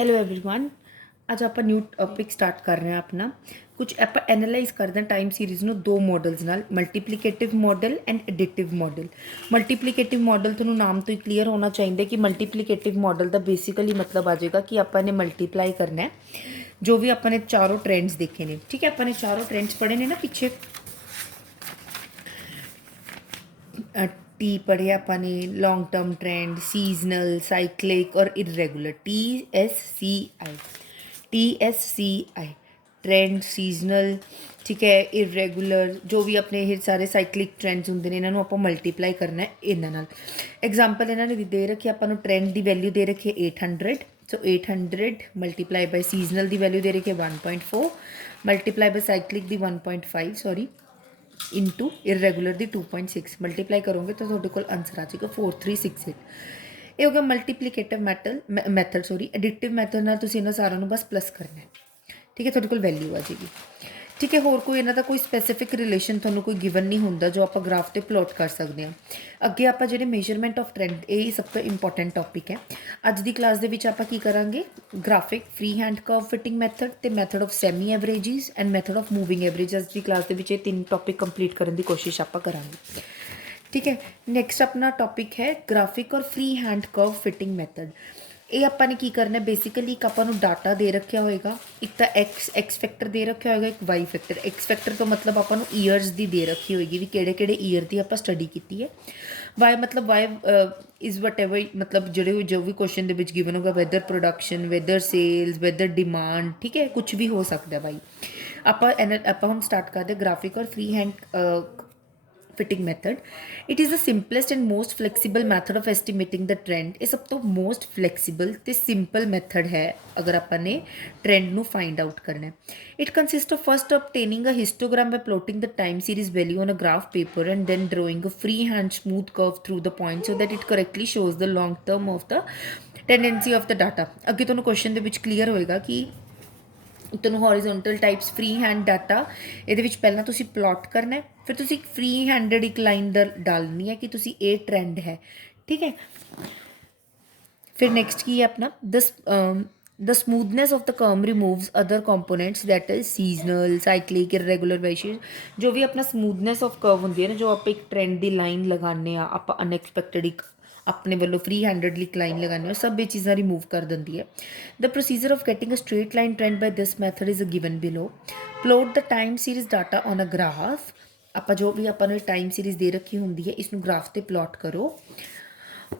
Hello everyone. ਅੱਜ ਆਪਾਂ new topic start ਕਰ ਰਹੇ ਹਾਂ ਆਪਣਾ ਕੁਝ ਆਪਾਂ ਐਨਾਲਾਈਜ਼ ਕਰਦੇ ਹਾਂ ਟਾਈਮ ਸੀਰੀਜ਼ ਨੂੰ ਦੋ ਮਾਡਲਸ ਨਾਲ multiplicative model and additive model. Multiplicative model ਤੁਹਾਨੂੰ ਨਾਮ ਤੋਂ ਹੀ ਕਲੀਅਰ ਹੋਣਾ ਚਾਹੀਦਾ ਕਿ ਮਲਟੀਪਲੀਕੇਟਿਵ ਮਾਡਲ ਦਾ ਬੇਸਿਕਲੀ ਮਤਲਬ ਆ ਜਾਏਗਾ ਕਿ ਆਪਾਂ ਨੇ ਮਲਟੀਪਲਾਈ ਕਰਨਾ ਹੈ ਜੋ ਵੀ ਆਪਾਂ ਨੇ ਚਾਰੋਂ ਟ੍ਰੈਂਡਸ ਦੇਖੇ ਨੇ। ਠੀਕ ਹੈ, ਆਪਾਂ ਨੇ ਚਾਰੋਂ ਟ੍ਰੈਂਡਸ ਪੜ੍ਹੇ ਨੇ ਨਾ ਪਿੱਛੇ। टी पढ़े अपने long term trend, seasonal, cyclic और इरेगुलर। टी एस सी आई ट्रेंड, सीजनल, ठीक है, इरेगुलर जो भी अपने ये सारे साइक्लिक ट्रेंड्स होंगे ने इन्हों आप मल्टीप्लाई करना है इन्होंने। एग्जाम्पल इन्होंने दे रखी अपन ट्रेंड की वैल्यू दे रखी है 800। सो 800 मल्टीप्लाई बाय सीजनल की वैल्यू दे रखी है 1.4 मल्टीप्लाई बाय साइक्लिक की 1.5 सॉरी इंटू इरेगुलर की 2.6 मल्टीप्लाई करोगे तो ਤੁਹਾਡੇ ਕੋਲ आंसर आ जाएगा 4368। ये हो गया multiplicative method sorry additive method नाल तुसीं इन्हां सारिਆਂ ਨੂੰ बस प्लस करना है। ठीक है, ਤੁਹਾਡੇ ਕੋਲ वैल्यू आ जाएगी। ठीक है, होर कोई इन्हां दा कोई स्पैसीफिक रिलेशन ਤੁਹਾਨੂੰ कोई गिवन नहीं ਹੁੰਦਾ जो आप ग्राफ ਤੇ प्लॉट कर सकते हैं। ਅੱਗੇ ਆਪਾਂ ਜਿਹੜੇ मेजरमेंट ऑफ ट्रेंड ਇਹ सब तो इंपॉर्टेंट टॉपिक है। ਅੱਜ ਦੀ ਕਲਾਸ ਦੇ ਵਿੱਚ ਆਪਾਂ ਕੀ ਕਰਾਂਗੇ, graphic, free hand curve fitting method ਤੇ method of semi averages and method of moving average. ਅੱਜ ਦੀ ਕਲਾਸ ਦੇ ਵਿੱਚ ਇਹ ਤਿੰਨ टॉपिक कंप्लीट ਕਰਨ ਦੀ ਕੋਸ਼ਿਸ਼ ਆਪਾਂ ਕਰਾਂਗੇ। ठीक है, नैक्सट अपना टॉपिक है ग्राफिक और free hand curve fitting method. ये ਆਪਾਂ ने की करना है बेसिकली एक ਆਪਾਂ ਨੂੰ डाटा दे रखा होएगा, एक तो एक्स फैक्टर दे रखा होएगा, एक वाई फैक्टर। एक्स फैक्टर तो मतलब ਆਪਾਂ ਨੂੰ ईयर्स की दे रखी होएगी भी ਕਿਹੜੇ ईयर की आप स्टडी की है। वाई मतलब वाई इज़ वट एवर मतलब जो भी क्वेश्चन के विच गिवन होगा, whether production, whether sales, whether demand, ठीक है, कुछ भी हो सकता है भाई। आप हम स्टार्ट करते ग्राफिक और free hand fitting method. It is the simplest and most flexible method of estimating the trend. ये सब तो मोस्ट फ्लैक्सीबल तो सिंपल मैथड है अगर आपने ट्रेंड नू फाइंड आउट करना है। It consist of first obtaining a histogram by plotting the time series value on a graph paper and then drawing a free hand smooth curve through the point so that it correctly shows the long term of the tendency of the data. अगे तुहानूं question दे विच clear होएगा कि तैनूं horizontal types free hand data ये पहला तुसी प्लॉट करना है, फिर तुसी फ्री हैंडेड एक लाइन डालनी है कि तुसी ये ट्रेंड है। ठीक है, फिर नैक्सट की है अपना the smoothness of the curve removes other components that is seasonal, cyclic, irregular वेशिज। जो भी अपना स्मूथनेस ऑफ कर्व होंगी है ना, जो आप एक ट्रेंड की लाइन लगाने आप अनएक्सपैक्टेड एक अपने वालों फ्री हैंडेडली एक लाइन लगाने सब ये चीज़ा रिमूव कर देंगी है। The procedure of getting a straight line trend by this method is a given below. Plot the time series data on a graph. आप जो भी अपने टाइम सीरीज दे रखी होंगी है इसनों ग्राफ से प्लॉट करो।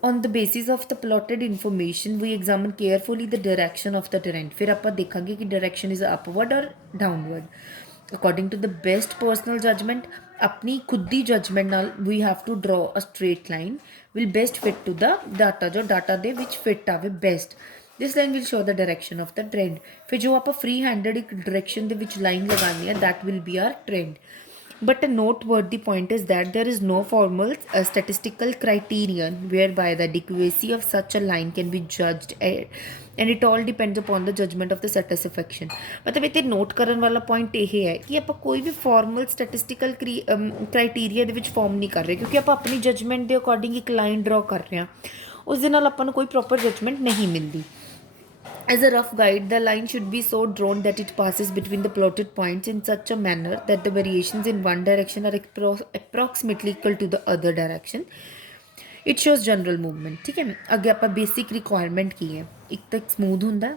On the basis of the plotted information we examine carefully the direction of the trend. फिर आप देखा कि डायरैक्शन इज अपवर्ड और downward according to the best personal judgement. अपनी खुद की जजमेंट नाल we have to draw a straight line will best fit to the data, जो डाटा दे विच फिट आवे best. This line will show the direction of the trend. फिर जो आप फ्री हैंडेड एक डायरैक्शन दे विच लाइन लगानी है that will be our trend. But a noteworthy point is that there is no formal statistical criterion whereby the adequacy of such a line can be judged, and it all depends upon the judgment of the satisfaction। मतलब इतने note करने वाला point ये है कि आप कोई भी formal statistical criteria they which form नहीं कर रहे, क्योंकि आप अपनी जजमेंट के अकॉर्डिंग एक लाइन ड्रॉ कर रहे हैं, उस दे नाल आपां नूं कोई प्रॉपर जजमेंट नहीं मिलती। As a rough guide, the line should be so drawn that it passes between the plotted points in such a manner that the variations in one direction are approximately equal to the other direction. It shows general movement। ठीक है, अगे आप basic requirement की है, एक तो smooth होंदा,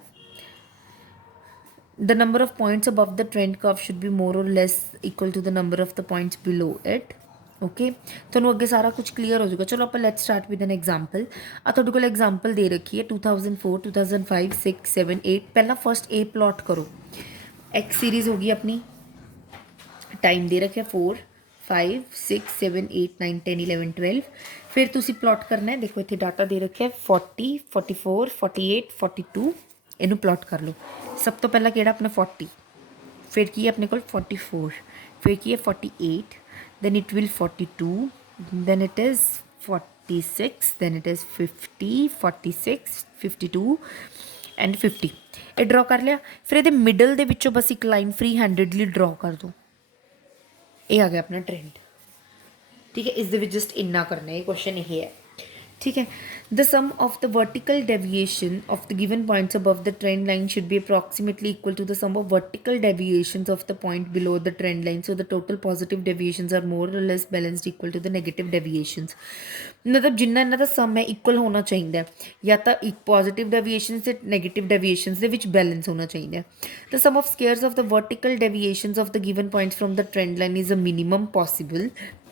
the number of points above the trend curve should be more or less equal to the number of the points below it। Okay, थोड़ा अगे सारा कुछ क्लीयर हो जाएगा। चलो आप let's start with an example. तुहाडे कोल एग्जाम्पल दे रखी है 2004, 2005, 6, 7, 8। पहला फर्स्ट ए प्लॉट करो। एक्स सीरीज़ होगी अपनी, टाइम दे रखे 4, 5, 6, 7, 8, 9, 10, 11, 12। फिर तुसी प्लॉट करना है, देखो इतने डाटा दे रखे 40, 44, 48, 42। इनू प्लॉट कर लो। सब तो पहला केड़ा अपना 40, फिर की अपने को 44, फिर की है 48, then it will 42, then it is 46, then it is 50, 46, 52 and 50। ये ड्रॉ कर लिया। फिर ये मिडल दे विचों बस एक लाइन फ्री हैंडेडली ड्रॉ कर दो। ये आ गया अपना ट्रेंड। ठीक है, इस दे विच जस्ट इन्ना करना है, क्वेश्चन ये है। ठीक है. The sum of the vertical deviation of the given points above the trend line should be approximately equal to the sum of vertical deviations of the point below the trend line. So the total positive deviations are more or less balanced equal to the negative deviations. मतलब जिन्ना इन्ना ਦਾ ਸਮ ਹੈ equal ਹੋਣਾ ਚਾਹੀਦਾ ਹੈ, ਜਾਂ ਤਾਂ ਇੱਕ positive deviations ਤੇ ਨੈਗੇਟਿਵ ਡੈਵੀਏਸ਼ਨਸ ਦੇ ਵਿੱਚ ਬੈਲੈਂਸ ਹੋਣਾ ਚਾਹੀਦਾ ਹੈ. The sum of squares of the vertical deviations of the given points from the trend line is a minimum possible